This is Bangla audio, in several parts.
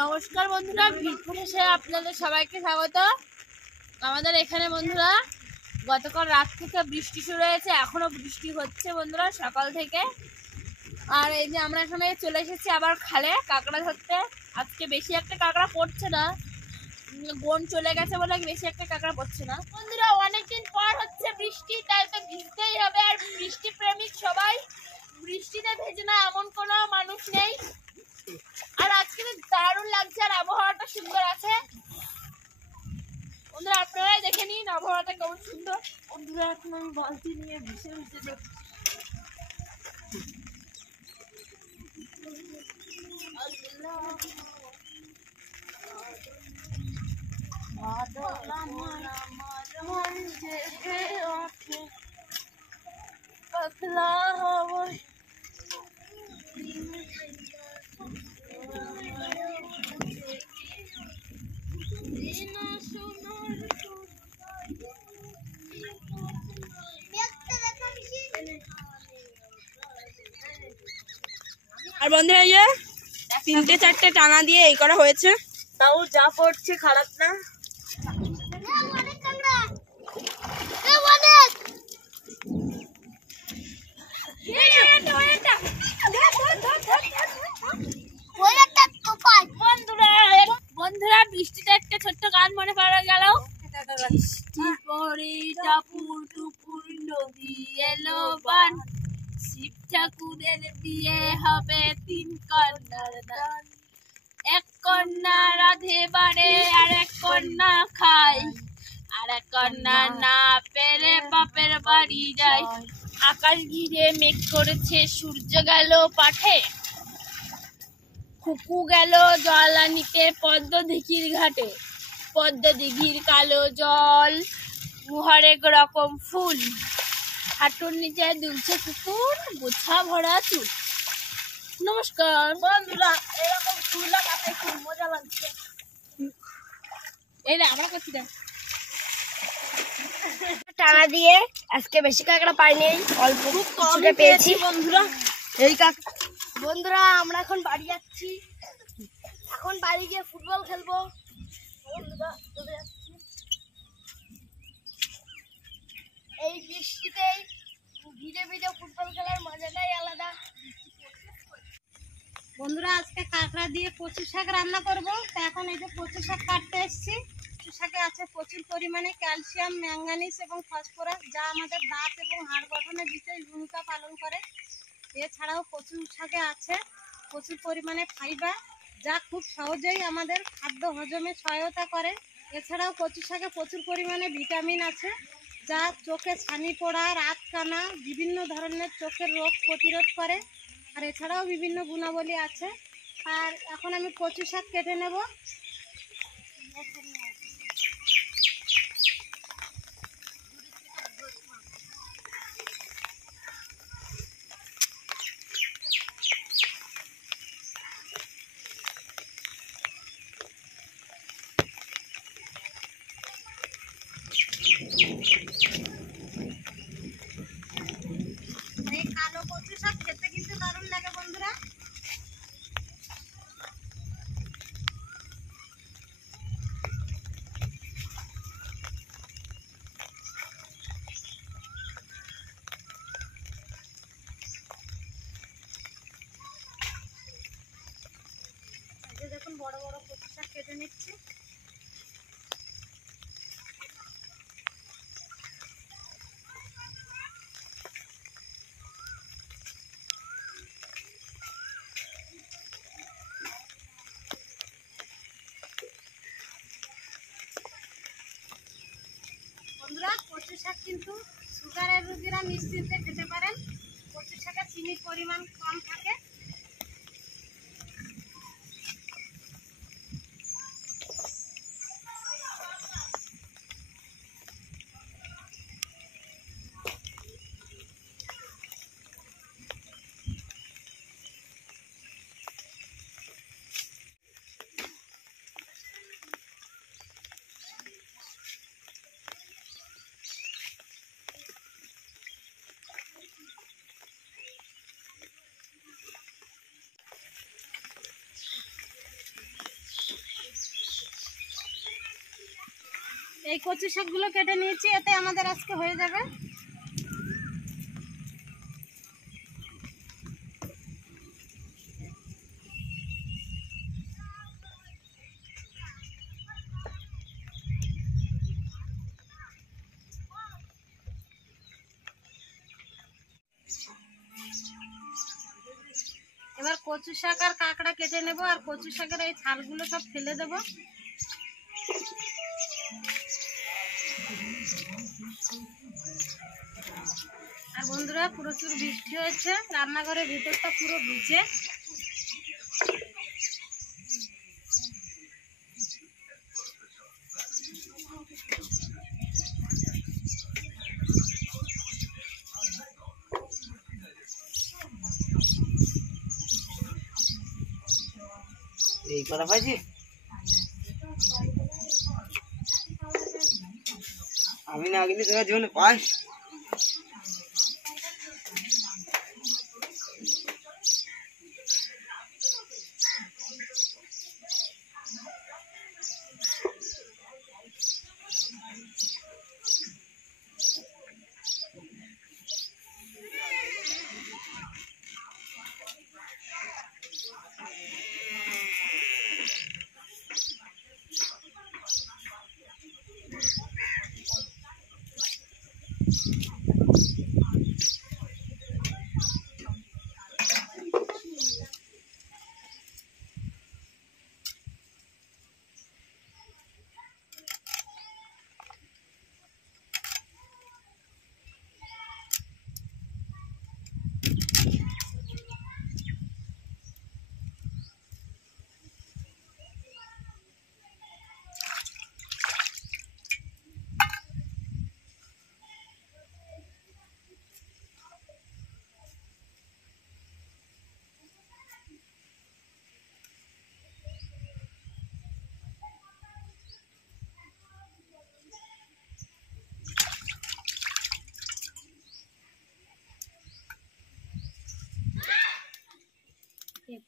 নমস্কার বন্ধুরা, ভিড়পুরেশে আপনাদের সবাইকে স্বাগত। আমাদের এখানে বন্ধুরা গতকাল রাত থেকে বৃষ্টি শুরু হয়েছে, এখনো বৃষ্টি হচ্ছে বন্ধুরা সকাল থেকে। আর এই যে আমরা এখানে চলে এসেছি আবার খালে কাঁকড়া ধরতে। আজকে বেশি একটা কাঁকড়া পড়ছে না, বোন চলে গেছে বলে বেশি একটা কাঁকড়া পড়ছে না বন্ধুরা। অনেকদিন পর হচ্ছে বৃষ্টি, তাই তো ভিজতেই হবে। আর বৃষ্টি প্রেমিক সবাই, বৃষ্টিতে ভেজে না এমন কোনো মানুষ নেই। আর আজকে দারুণ লাগছে, আর আবহাওয়াটা সুন্দর আছে বন্ধুরা। আপনারাই দেখে নিন আবহাওয়াটা কেমন সুন্দর। বন্ধুরা এখন আমি বালতি নিয়ে ভেসে ভেসে যাচ্ছি। পাতলা হাওয়ায় আর বন্ধুরা এই যে 3-4টে টানা দিয়ে এই করা হয়েছে, তাও যা পড়ছে খারাপ না। বন্ধুরা বৃষ্টিতে একটা ছোট্ট গান মনে পড়ে গেল। বৃষ্টি পড়ে টাপুর টুপুর নদী এলো বান, শিব ঠাকুরের বিয়ে হবে 3 কন্যার দান। 1 কন্যা রাধে বাড়ে আর 1 কন্যা খায়, আর 1 কন্যা না পেরে বাপের বাড়ি যায়। আকাশ ঘিরে মেঘ করেছে, সূর্য গেল পাঠে, কুকু গেল জল আনিতে পদ্ম দিঘির ঘাটে। পদ্ম দিঘির কালো জল, হরেক রকম ফুল, হাঁটুর নিচে দুলছে কুকুর, গোছা ভরা চুল। নমস্কার বন্ধুরা, এরকম ফুল লাগাতে খুব মজা লাগছে। এই রে আমরা করছি না টানা দিয়ে আজকে বেশি কাঁকড়া পাইনি, অল্প কিছুটা পেয়েছি বন্ধুরা। এই বন্ধুরা আমরা এখন বাড়ি যাচ্ছি, এখন বাড়ি গিয়ে ফুটবল খেলবো বন্ধুরা। চলে যাচ্ছি এই বৃষ্টিতেই, ভিজে ভিজে ফুটবল খেলার মজাটাই আলাদা বন্ধুরা। আজকে কাঁকড়া দিয়ে কচু শাক রান্না করব। তো এখন এই যে কচু শাক কাটতে এসেছি। কচু শাকে আছে প্রচুর পরিমাণে ক্যালসিয়াম, ম্যাঙ্গানিজ এবং ফসফরাস, যা আমাদের দাঁত এবং হাড় গঠনে বিশেষ ভূমিকা পালন করে। এছাড়াও কচু শাকে আছে প্রচুর পরিমাণে ফাইবার, যা খুব সহজেই আমাদের খাদ্য হজমে সহায়তা করে। এছাড়াও কচু শাকে প্রচুর পরিমাণে ভিটামিন আছে, যা চোখে ছানি পড়া, রাত কানা, বিভিন্ন ধরনের চোখের রোগ প্রতিরোধ করে। আর এছাড়াও বিভিন্ন গুণাবলী আছে। আর এখন আমি কচু শাক কেটে নেব। এই কালো কচু শাক খেতে কিন্তু দারুণ লাগে বন্ধুরা। দেখুন বড় বড় কচু শাক কেটে নিচ্ছি। বন্ধুরা কচু শাক কিন্তু সুগারের রোগীরা নিশ্চিন্তে খেতে পারেন। কচু শাকে চিনির পরিমাণ কম থাকে। এই কচু শাকগুলো কেটে নিয়েছি, এতে আমাদের আজকে হয়ে যাবে। এবার কচু শাক আর কাঁকড়া কেটে নেব, আর কচু শাকের এই ছালগুলো সব ফেলে দেব। আর বন্ধুরা, প্রচুর বৃষ্টি হয়েছে, রান্নাঘরের ভিতরটা পুরো ভিজে। এই করা পাইছি, আমি না গেলে তোরা জীবনে পাস।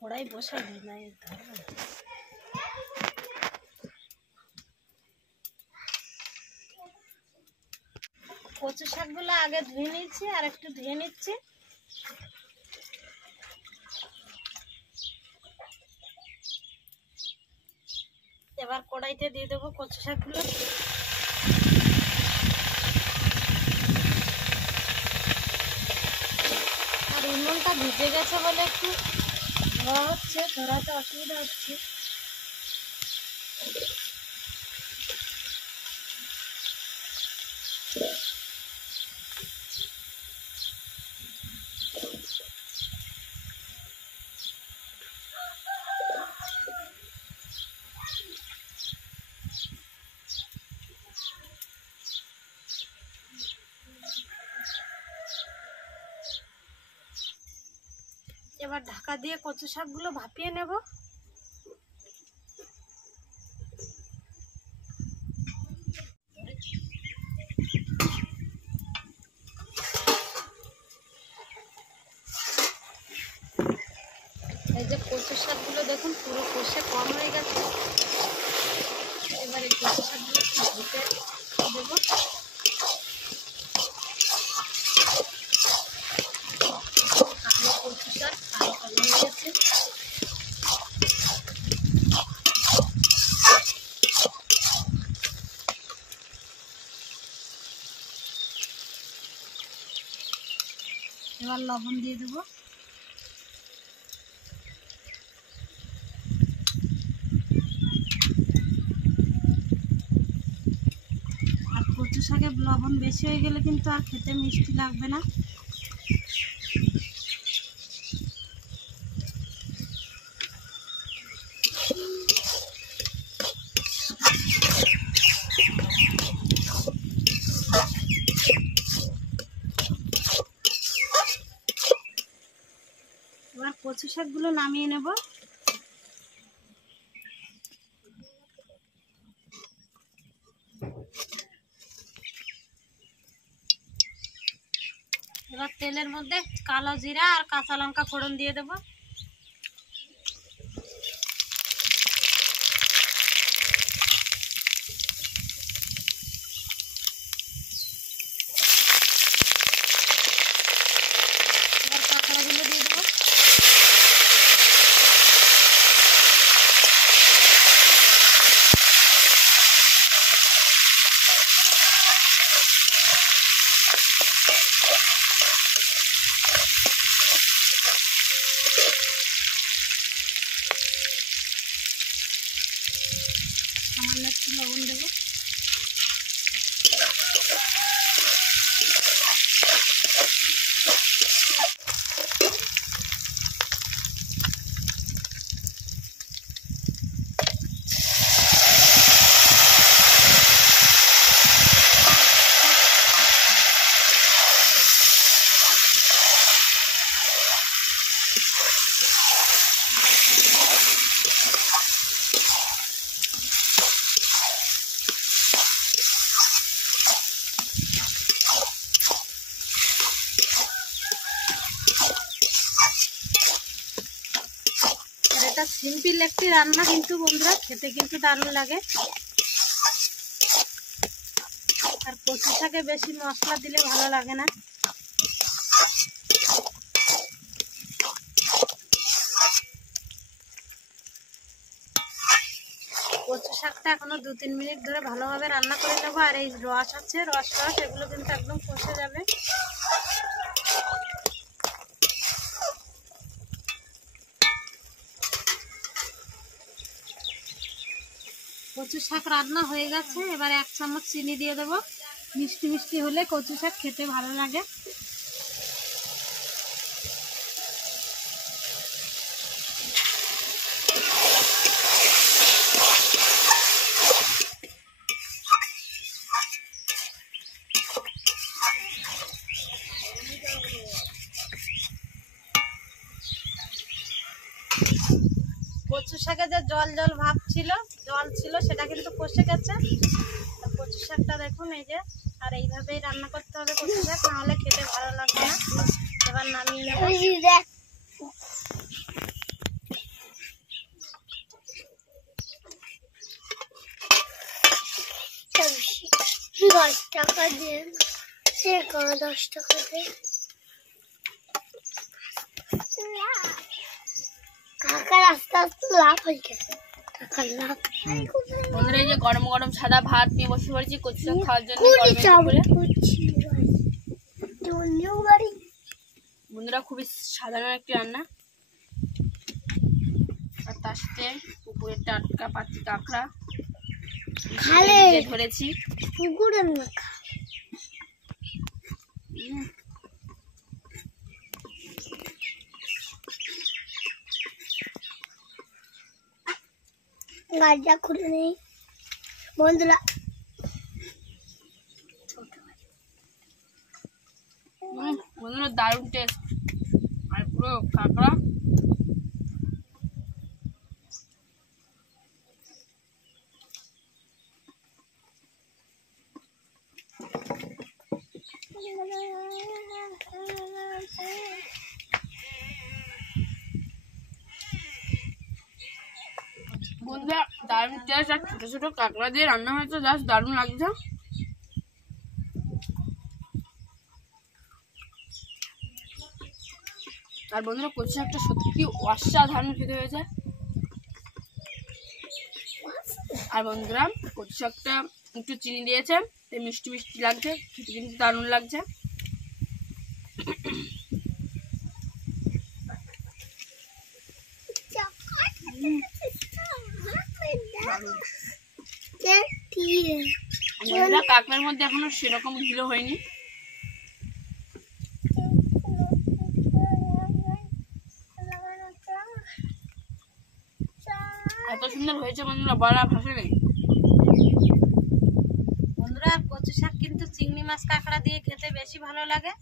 কড়াই বসাই না, কচু শাকগুলো আগে ধুয়ে নিচ্ছি, আর একটু ধুয়ে নিচ্ছি। এবার কড়াইতে দিয়ে দেবো কচু শাকগুলো। আর উনুনটা ভিজে গেছে বলে একটু ধোয়া হচ্ছে, ধরাতে অসুবিধা হচ্ছে। এবার ঢাকা দিয়ে কচু শাকগুলো ভাপিয়ে নেব। এই যে কচু শাকগুলো দেখুন পুরো কষে কম হয়ে গেছে। এবার এই কচু শাকগুলো ধুতে দেবো। কালো কচু শাক কালো কালো হয়ে গেছে। এবার লবণ দিয়ে দেবো। কচু শাকে লবণ বেশি হয়ে গেলে কিন্তু আর খেতে মিষ্টি লাগবে না। এবার কচু শাকগুলো নামিয়ে নেব। এবার তেলের মধ্যে কালো জিরা আর কাঁচা লঙ্কা ফোড়ন দিয়ে দেব। এটা সিম্পল একটি রান্না, কিন্তু বন্ধুরা খেতে কিন্তু দারুণ লাগে। আর কচু শাকে বেশি মশলা দিলে ভালো লাগে না। কচু শাকটা এখনো 2-3 মিনিট ধরে ভালোভাবে রান্না করে নেবো। আর এই রস আছে, রস এগুলো কিন্তু একদম কষে যাবে। কচু শাক রান্না হয়ে গেছে। এবার 1 চামচ চিনি দিয়ে দেবো। মিষ্টি মিষ্টি হলে কচু শাক খেতে ভালো লাগে। কচু শাকে যে জল জল ভাব ছিল, জল ছিল, সেটা কিন্তু কষে গেছে। কচু শাকটা দেখুন এই যে, আর এইভাবেই রান্না করতে হবে কচু শাক, নাহলে খেতে ভালো লাগবে না। এবার নামিয়ে নেব। 10 টাকা দিয়ে সে 10 টাকা দিয়ে কাকার আস্তে আস্তে লাভ হয়ে গেছে। কাকার লাভ বন্ধুরা এই যে গরম গরম সাদা ভাত নিয়ে বসে পড়েছি কচু শাক খাওয়ার জন্য। বন্ধুরা খুবই সাধারণ একটি রান্না, আর তার সাথে পুকুরের টাটকা পাতি কাঁকড়া ধরেছি। পুকুরের না গাড়িটা খুলে নেই বন্ধুরা। বন্ধুরা দারুণ টেস্ট, আর পুরো কাঁকড়া। বন্ধুরা দারুণ টেস্ট, আর ছোট ছোট কাঁকড়া দিয়ে রান্না হয়েছে, জাস্ট দারুণ লাগছে। আর বন্ধুরা কচু শাকটা সত্যি অসাধারণ খেতে হয়েছে। আর বন্ধুরা কচু শাকটা একটু চিনি দিয়েছে, তাই মিষ্টি মিষ্টি লাগছে, খেতে কিন্তু দারুণ লাগছে। কাঁকড়ার মধ্যে এখনো সেরকম ঢিলো হয়নি। এত সুন্দর হয়েছে বন্ধুরা, বলা ভাষা নেই। বন্ধুরা কচু শাক কিন্তু চিংড়ি মাছ কাঁকড়া দিয়ে খেতে বেশি ভালো লাগে।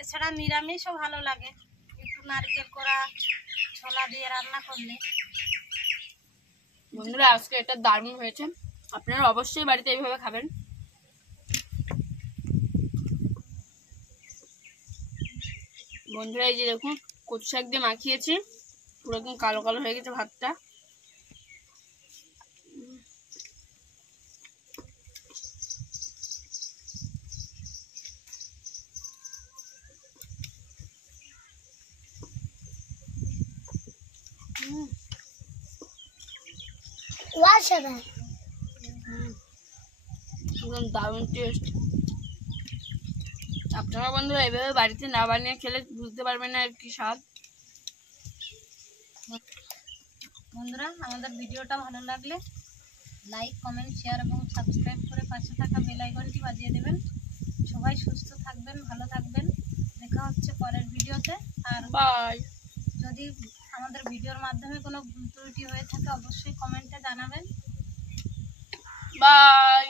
এছাড়া নিরামিষও ভালো লাগে, একটু নারকেল করা ছোলা দিয়ে রান্না করলে। বন্ধুরা আজকে এটা দারুণ হয়েছে, আপনারা অবশ্যই বাড়িতে এইভাবে খাবেন। বন্ধুরা এই যে দেখুন কচু শাক দিয়ে মাখিয়েছি, পুরো একদম কালো কালো হয়ে গেছে ভাতটা। একদম দারুণ টেস্ট। আপনারা বন্ধুরা এইভাবে বাড়িতে না বানিয়ে খেলে বুঝতে পারবেন না আর কি স্বাদ। বন্ধুরা আমাদের ভিডিওটা ভালো লাগলে লাইক, কমেন্ট, শেয়ার এবং সাবস্ক্রাইব করে পাশে থাকা বেল আইকনটি বাজিয়ে দেবেন। সবাই সুস্থ থাকবেন, ভালো থাকবেন। দেখা হচ্ছে পরের ভিডিওতে। আর বাই। যদি আমাদের ভিডিওর মাধ্যমে কোনো ভুল ত্রুটি হয়ে থাকে অবশ্যই কমেন্টে জানাবেন। বাই।